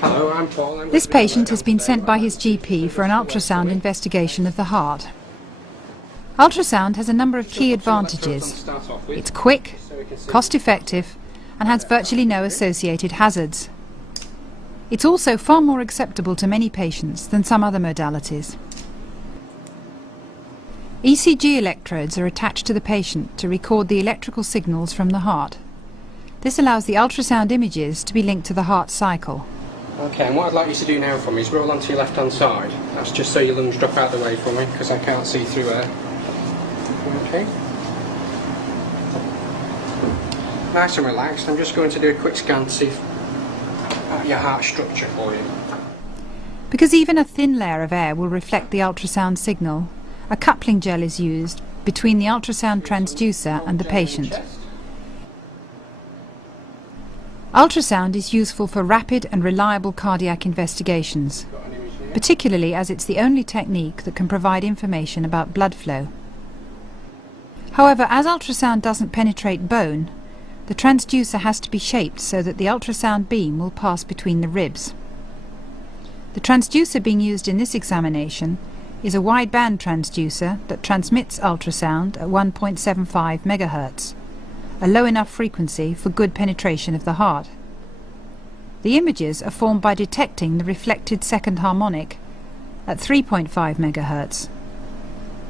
Hello, I'm Paul. This patient has been sent by his GP for an ultrasound investigation of the heart. Ultrasound has a number of key advantages. It's quick, cost-effective, and has virtually no associated hazards. It's also far more acceptable to many patients than some other modalities. ECG electrodes are attached to the patient to record the electrical signals from the heart. This allows the ultrasound images to be linked to the heart cycle. Okay, and what I'd like you to do now for me is roll onto your left-hand side. That's just so your lungs drop out of the way for me, because I can't see through there. Okay. Nice and relaxed. I'm just going to do a quick scan to see your heart structure for you. Because even a thin layer of air will reflect the ultrasound signal, a coupling gel is used between the ultrasound transducer and the patient. Ultrasound is useful for rapid and reliable cardiac investigations, particularly as it's the only technique that can provide information about blood flow. However, as ultrasound doesn't penetrate bone, the transducer has to be shaped so that the ultrasound beam will pass between the ribs. The transducer being used in this examination is a wideband transducer that transmits ultrasound at 1.75 MHz. A low enough frequency for good penetration of the heart. The images are formed by detecting the reflected second harmonic at 3.5 MHz.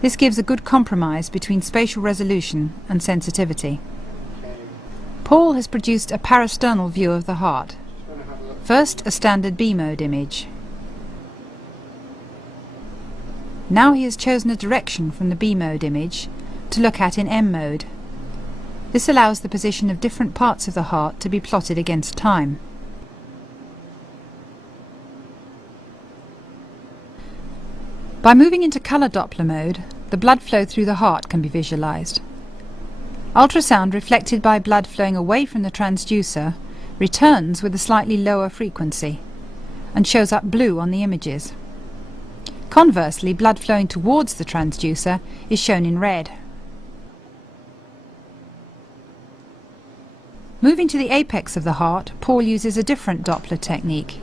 This gives a good compromise between spatial resolution and sensitivity. Paul has produced a parasternal view of the heart. First, a standard B mode image. Now he has chosen a direction from the B mode image to look at in M mode. This allows the position of different parts of the heart to be plotted against time. By moving into colour Doppler mode, the blood flow through the heart can be visualised. Ultrasound reflected by blood flowing away from the transducer returns with a slightly lower frequency and shows up blue on the images. Conversely, blood flowing towards the transducer is shown in red. Moving to the apex of the heart, Paul uses a different Doppler technique.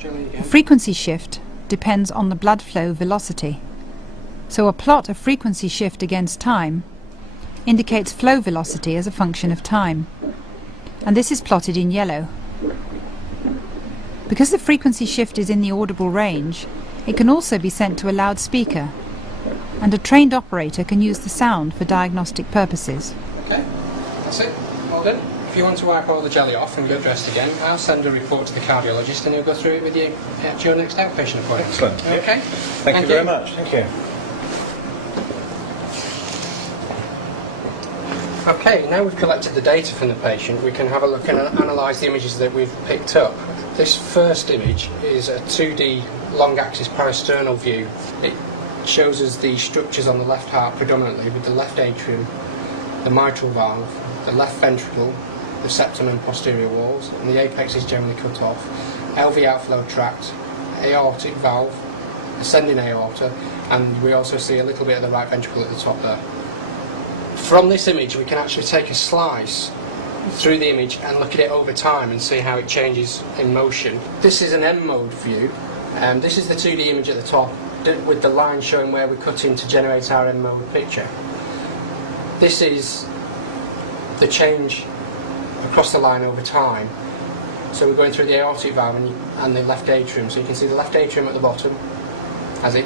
The frequency shift depends on the blood flow velocity. So a plot of frequency shift against time indicates flow velocity as a function of time. And this is plotted in yellow. Because the frequency shift is in the audible range, it can also be sent to a loudspeaker, and a trained operator can use the sound for diagnostic purposes. Okay, that's it. Well done. If you want to wipe all the jelly off and get dressed again, I'll send a report to the cardiologist and he'll go through it with you at your next outpatient appointment. Excellent. Okay? Thank you very much. Thank you. Okay, now we've collected the data from the patient, we can have a look and analyse the images that we've picked up. This first image is a 2D long-axis parasternal view. It shows us the structures on the left heart predominantly, with the left atrium, the mitral valve, the left ventricle, the septum and posterior walls, and the apex is generally cut off. LV outflow tract, aortic valve, ascending aorta, and we also see a little bit of the right ventricle at the top there. From this image we can actually take a slice through the image and look at it over time and see how it changes in motion. This is an M mode view, and this is the 2D image at the top with the line showing where we're cutting to generate our M mode picture. This is the change across the line over time. So we're going through the aortic valve and the left atrium. So you can see the left atrium at the bottom as it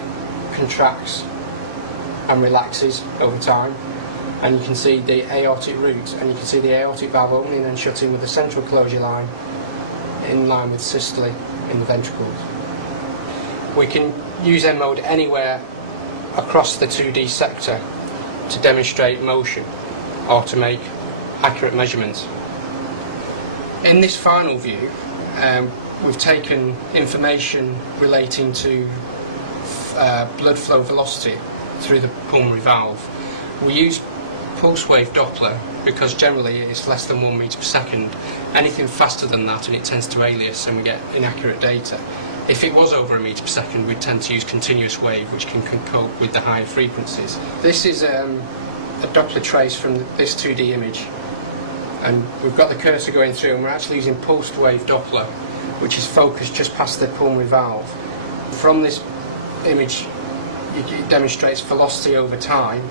contracts and relaxes over time. And you can see the aortic root, and you can see the aortic valve opening and shutting with the central closure line in line with systole in the ventricles. We can use M mode anywhere across the 2D sector to demonstrate motion or to make accurate measurements. In this final view, we've taken information relating to blood flow velocity through the pulmonary valve. We use pulse wave Doppler because generally it's less than 1 metre per second. Anything faster than that and it tends to alias and we get inaccurate data. If it was over 1 metre per second, we'd tend to use continuous wave, which can cope with the higher frequencies. This is a Doppler trace from this 2D image, and we've got the cursor going through, and we're actually using pulsed wave Doppler which is focused just past the pulmonary valve. From this image, it demonstrates velocity over time,